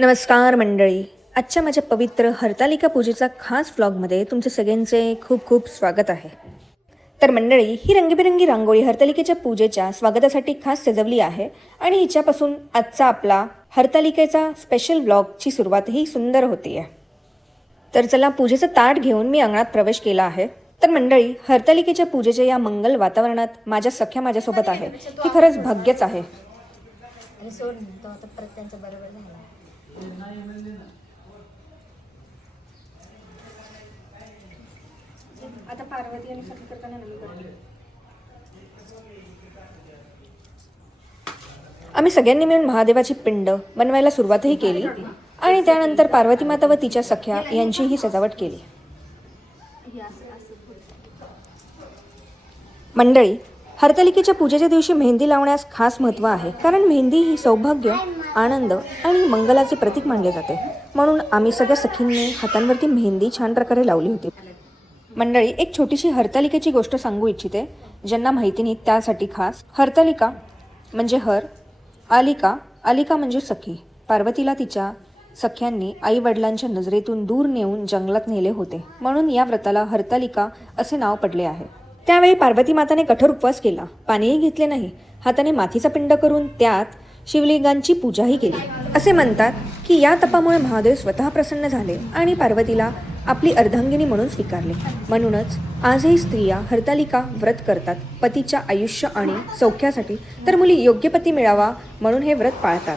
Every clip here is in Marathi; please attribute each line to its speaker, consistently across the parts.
Speaker 1: नमस्कार मंडळी. आजच्या माझ्या पवित्र हरतालिका पूजेचा खास व्लॉगमध्ये तुमचे सगळ्यांचे खूप खूप स्वागत आहे. तर मंडळी ही रंगीबेरंगी रांगोळी हरतालिकेच्या पूजेच्या स्वागतासाठी खास सजवली आहे आणि हिच्यापासून आजचा आपला हरतालिकेचा स्पेशल व्लॉगची सुरुवातही सुंदर होती आहे तर चला पूजेचं ताट घेऊन मी अंगणात प्रवेश केला आहे. तर मंडळी हरतालिकेच्या पूजेच्या या मंगल वातावरणात माझ्या सख्या माझ्यासोबत आहे ही खरंच भाग्यच आहे.
Speaker 2: आणि सोड तो आता परत त्यांचं बरोबर झालं
Speaker 3: आता पार्वती आणि सखी करताना
Speaker 1: आम्ही सगळ्यांनी मिळून महादेवाची पिंड बनवायला सुरुवातही केली आणि त्यानंतर पार्वती माता व तिच्या सख्या यांचीही सजावट केली. मंडळी हरतालिकेच्या पूजेच्या दिवशी मेहंदी लावण्यास खास महत्त्व आहे कारण मेहंदी ही सौभाग्य आनंद आणि मंगलाचे प्रतीक मानले जाते. म्हणून आम्ही सगळ्या सखींनी हातांवरती मेहंदी छान प्रकारे लावली होती. मंडळी एक छोटीशी हरतालिकेची गोष्ट सांगू इच्छिते ज्यांना माहिती नाही त्यासाठी खास. हरतालिका म्हणजे हर आलिका आलिका म्हणजे सखी. पार्वतीला तिच्या सख्यांनी आई वडिलांच्या नजरेतून दूर नेऊन जंगलात नेले होते. म्हणून या व्रताला हरतालिका असे नाव पडले आहे. त्यावेळी पार्वती माताने कठोर उपवास केला. पाणीही घेतले नाही. हाताने मातीचा पिंड करून त्यात शिवलिंगांची पूजाही केली. असे म्हणतात की या तपामुळे महादेव स्वतः प्रसन्न झाले आणि पार्वतीला आपली अर्धांगिनी म्हणून स्वीकारले. म्हणूनच आजही स्त्रिया हरतालिका व्रत करतात. पतीच्या आयुष्य आणि सौख्यासाठी तर मुली योग्य पती मिळावा म्हणून हे व्रत पाळतात.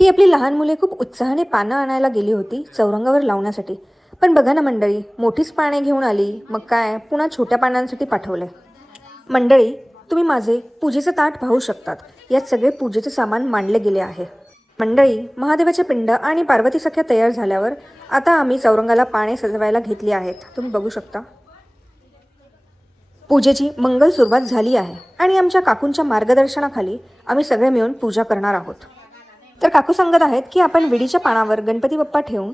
Speaker 1: ही आपली लहान मुले खूप उत्साहाने पानं आणायला गेली होती चौरंगावर लावण्यासाठी. पण बघा ना मंडळी मोठीच पाने घेऊन आली मग काय पुन्हा छोट्या पानांसाठी पाठवले मंडळी तुम्ही माझे पूजेचं ताट पाहू शकतात. यात सगळे पूजेचे सामान मांडले गेले आहे. मंडळी महादेवाचे पिंड आणि पार्वती सख्या तयार झाल्यावर आता आम्ही चौरंगाला पाने सजवायला घेतली आहेत. तुम्ही बघू शकता. पूजेची मंगल सुरुवात झाली आहे आणि आमच्या काकूंच्या मार्गदर्शनाखाली आम्ही सगळे मिळून पूजा करणार आहोत.
Speaker 4: तर
Speaker 1: काकू सांगत आहेत की आपण विडीच्या पानावर गणपती बाप्पा ठेवून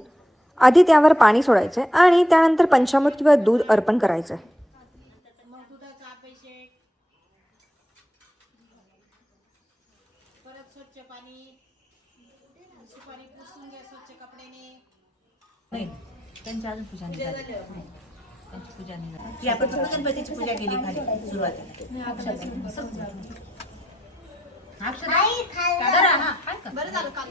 Speaker 1: आधी त्यावर पाणी सोडायचे आणि त्यानंतर पंचामृत किंवा दूध अर्पण करायचं
Speaker 4: परत स्वच्छ पाणी सुपारी पुसून घ्या स्वच्छ कपड्याने
Speaker 5: नाही. त्यांची अजून पूजा नाही झाली. नाही. त्यांची पूजा नाही झाली. ती आपण फक्त गणपतीची पूजा केली खाली सुरुवातीला.
Speaker 2: बरं
Speaker 4: झालं.
Speaker 5: काल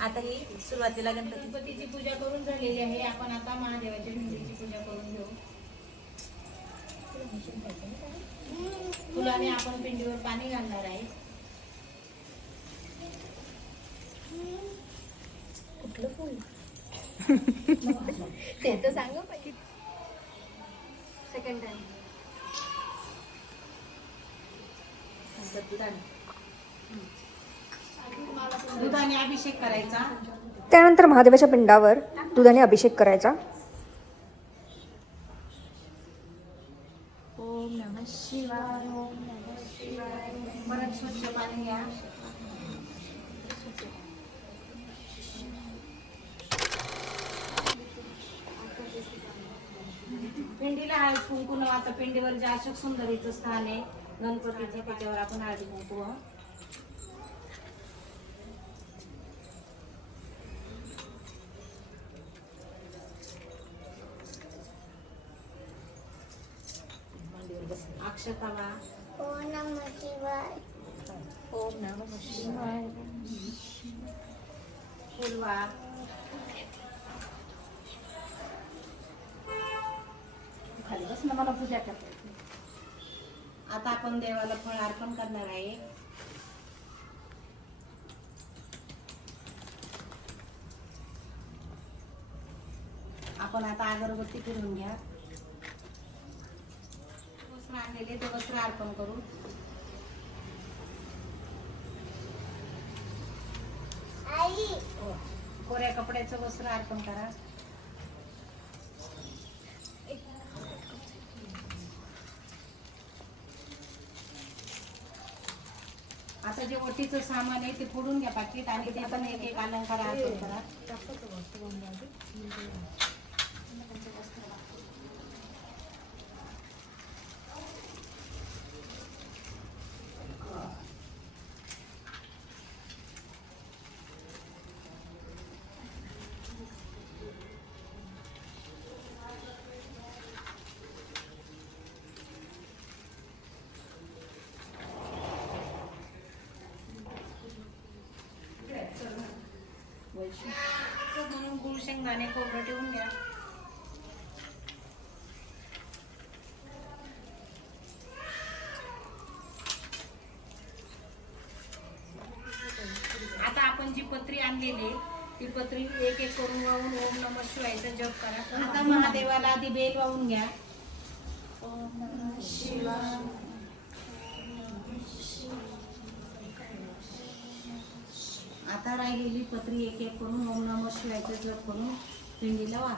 Speaker 5: आता ही सुरुवातीला गणपती.
Speaker 4: गणपतीची पूजा करून झालेली आहे. आपण आता महादेवाच्या भिंतीची पूजा करून घेऊ. फुलाने आपण पिंडीवर पाणी घालणार आहे.
Speaker 2: ते तर सांग
Speaker 3: सेकंड टाइम
Speaker 4: दुधाने अभिषेक करायचा.
Speaker 1: त्यानंतर महादेवाच्या पिंडावर दुधाने अभिषेक करायचा.
Speaker 4: ओम नमः शिवाय ओम नमः
Speaker 3: शिवाय.
Speaker 4: स्वच्छ पाणी घ्या. हळद कुंकू न आता पिंडीवर जे अशोक सुंदरीचं स्थान आहे गणपतीचं त्याच्यावर आपण हळदी कुंकू हं. अक्षताला
Speaker 2: ओम नमः शिवाय.
Speaker 6: ओम नमः शिवाय.
Speaker 4: फुलवा.
Speaker 6: ना मला पूजा करते
Speaker 4: आता आपण देवाला फळ अर्पण करणार आहे. आपण आता अगरबत्ती फिरून घ्या. वस्त्र आणलेले ते वस्त्र अर्पण करू कोऱ्या कपड्याचं वस्त्र अर्पण करा. आता जे ओटीचं सामान आहे ते फोडून घ्या पाकिट आणि ते पण एक एक अलंकार अर्पण करा
Speaker 6: म्हणून
Speaker 4: गुळ शेंगदाणे खोबरं ठेवून घ्या. आता आपण जी पत्री आणलेली ती पत्री एक एक करून वाहून ओम नम शिवायचा जप करा. आता महादेवाला आधी बेल वाहून घ्या.
Speaker 6: आता
Speaker 4: राहिलेली पत्री एक एक करून ओम नम शिवायचे जप करून पिंडीला वाहा.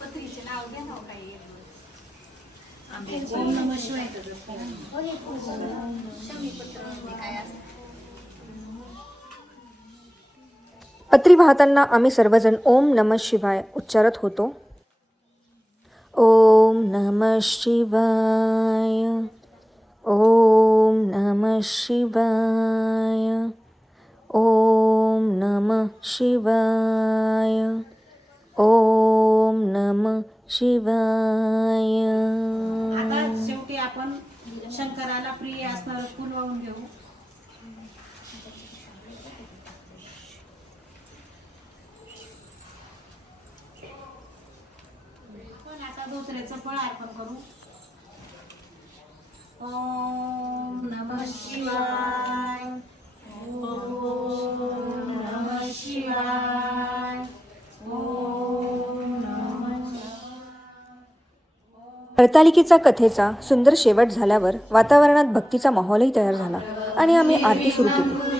Speaker 4: पत्रीचे नाव घ्या नाव हो
Speaker 3: काही.
Speaker 5: ओम नम
Speaker 4: शिवायचा
Speaker 1: पत्री वाहताना आम्ही सर्वजण ओम नम शिवाय उच्चारत होतो. ओम नम शिवाय ओम नम शिवाय ओम नम शिवाय ओम नम शिवाय. आता
Speaker 4: शेवटी आपण शंकराला प्रिय असणार फुल वाहून घेऊ. पण आता दुसऱ्याचं फळ अर्पण करू. ओम नम शिवाय. ओम नम शिवाय.
Speaker 1: हरतालिकेचा कथेचा सुंदर शेवट झाल्यावर वातावरणात भक्तीचा माहोलही तयार झाला
Speaker 4: आणि आम्ही आरती सुरू केली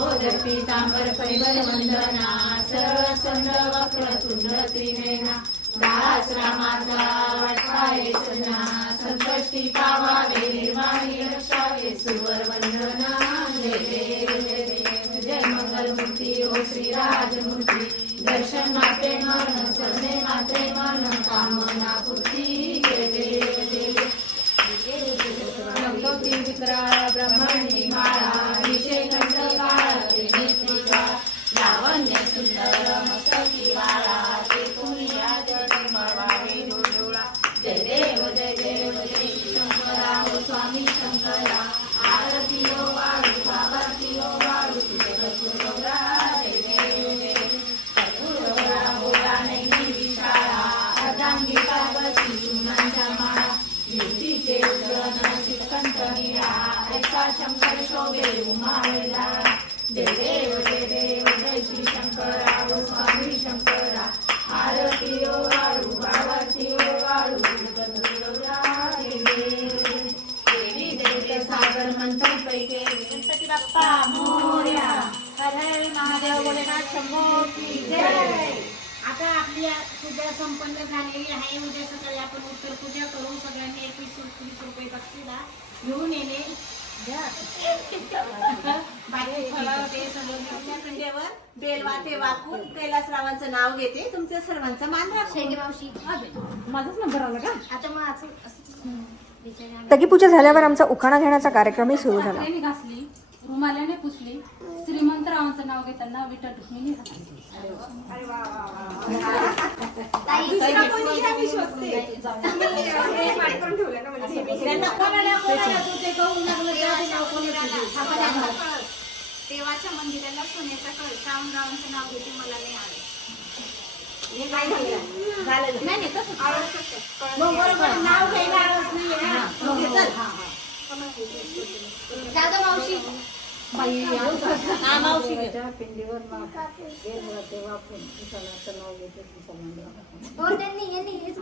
Speaker 4: पीतांबर परिवर वंदना सरळ संड वक्र तुंड त्रिवेणा दास रामाचा वाटवाय सजना संकष्टी पावावे वाणी रक्षावे सुवर वंदना जय मंगल मूर्ती ओ श्री राजमूर्ती। दर्शन मात्रे मन स्वर्णे मात्रे मन कामना पूर्ती जय शंकर शोभे उमायला देव जय देव जय श्री शंकरा स्वामी शंकरा आरती ओ वाळू बाबाची ओ वाळू देवी देवते सागर मंथन पैके बाप्पा मोर्या हरे महादेव गोलेनाथ शंभो जय आता आपली पूजा संपन्न झालेली आहे. उद्या सकाळी आपण उत्तर पूजा करू. सगळ्यांनी एकवीस रुपये बक्षीला घेऊन येणे. बाकी फळं ते सगळं घेऊन
Speaker 5: पिंडेवर बेल वाटे वाकून कैलासरावांचं नाव घेते तुमच्या सर्वांचा मान मावशी
Speaker 4: माझाच नंबर आला का
Speaker 2: आता मग असं आम्ही- तगीपूजा झाल्यावर आमचा
Speaker 1: उखाणा घेण्याचा कार्यक्रमही सुरू झाला.
Speaker 4: घासली रुमाल्याने पुसली श्रीमंत रावांचं नाव घेताना विठ्ठल रुक्मिणी
Speaker 3: हसली त्यांना कोणाला
Speaker 4: कोणाला तुझे गहू लागलं त्याचे नाव कोणी तुझे? देवाच्या मंदिराला सोन्याचा कळसा रावांचं नाव घेते मला नाही
Speaker 5: झालं नाही नाही
Speaker 4: तसंच.
Speaker 3: मग बरोबर नाव घ्यायला ना?
Speaker 4: मग चल.
Speaker 3: दादा मावशी.
Speaker 6: हा, मावशी घे. हो
Speaker 2: त्यांनी यांनी हेच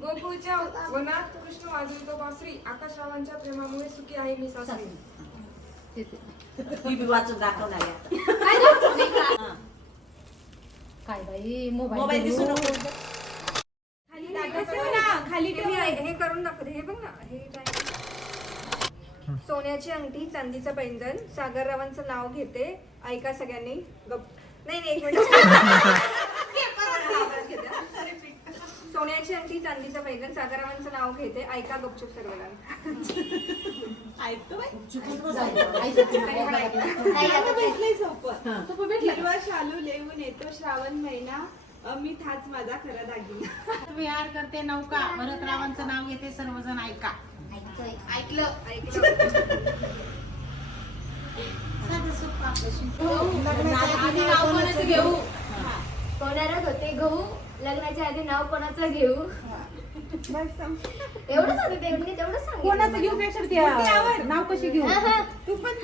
Speaker 3: गोकुळच्या वनात कृष्ण वाजवितो बासरी आकाशरावांच्या प्रेमामुळे सुखी आहे मी सासरी
Speaker 5: ही वाचून दाखवणार. हा.
Speaker 6: काय बाई मोबाईल दिसू नको.
Speaker 3: खाली हे करून दाखवते हे बघ ना हे काय सोन्याची अंगठी चांदीचं पैंजण. सागररावांचं नाव घेते. ऐका सगळ्यांनी. गप. नाही नाही एक मिनिट. सोन्याची अंगठी चांदीचं पैंजण सागररावांचं नाव घेते. ऐका गपचूप सर्वजण.
Speaker 7: ऐकतो.
Speaker 4: हिरवा
Speaker 7: शालू लेऊन येतो. श्रावण महिना. अमित हाच माझा खरा दागिना.
Speaker 4: विहार करते नौका. भरतरावांचं नाव घेते. सर्वजण ऐका. ऐकलं. नाव कोणाचं घेऊ.
Speaker 2: होते गहू. लग्नाच्या आधी नाव कोणाचं घेऊ? एवढंच होतं ते मी तेवढंच सांगितलं कोणाचं घेऊ पेक्षा
Speaker 4: नाव कशी घेऊ.
Speaker 7: तू पण.